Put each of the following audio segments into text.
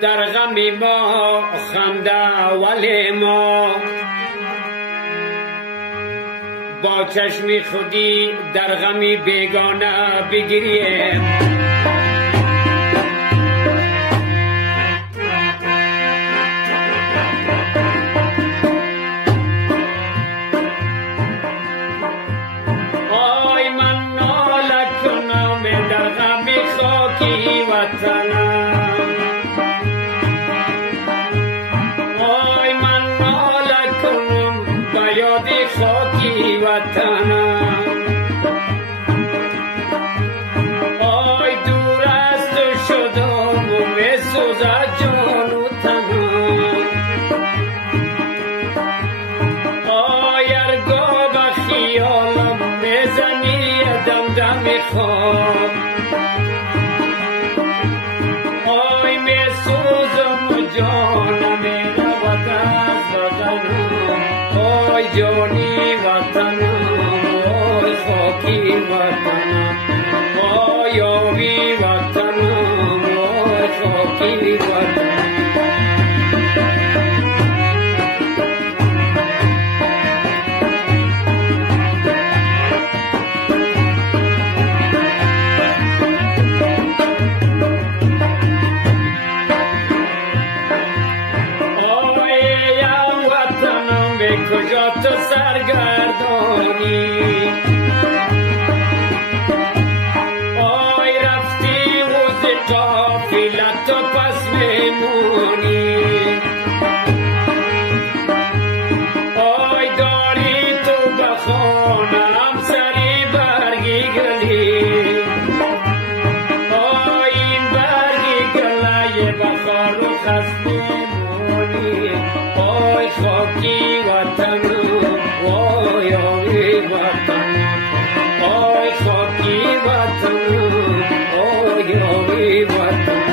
در غم ما خنده ولی ما با چشم خودی در غم بیگانه بگریم. آی من ناله کنم در غم خاکی وطنم، آی من ناله کنم به یاد خاکی وطنم. آی دور از تو شدم و می سوزد جان و تنم. آی هرگاه به خیالم میزنی دم دم خواب، آی می سوزم و جانم می رود از بدنم. آی جانی وطنم، آی خاکی وطنم، آی آبی وطنم، آی خاکی وطنم. کجا تو سرگردانی، آی رفتی روز قافلت تو پس میمونی. آی داری تو به خانه همسری برگی گلی، آی این برگی گله بخار و خست میمونی. آی خاکی وطنم، آی آبی وطنم، آی خاکی وطنم، آی آبی وطنم.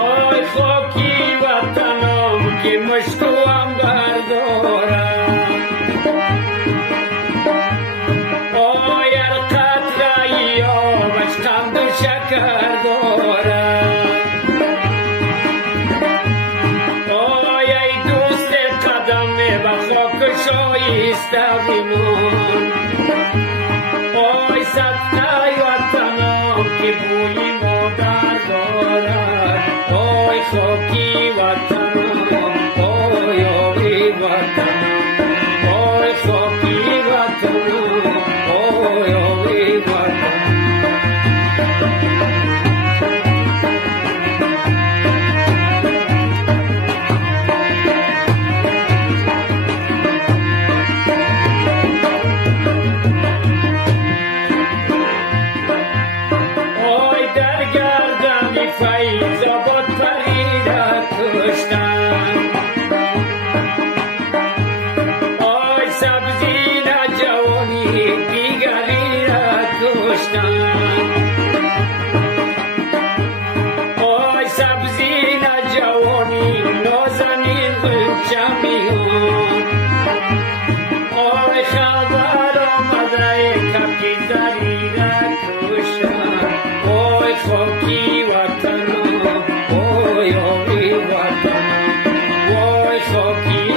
آی خاکی وطنم که مشکو هم بردارم، آی هر قطره یابش قند و شکر دارم. آی ای دوست قدم به خاک شایسته بمان، آی صدقه وطنم که بوی مادر دارد. آی خاکی وطنم، آی آبی وطنم، آی خاکی وطنم، آی آبی وطنم. آی در گردن فیض آباد پریده کشتن، آی سبزی جوانی دیگری را کشتن. آی سبزی جوانی نازنین غنچه میان، آی خبر آمده کبکی زری را کشتن. آی خاکی وطنم، آی آبی وطنم، آی خاکی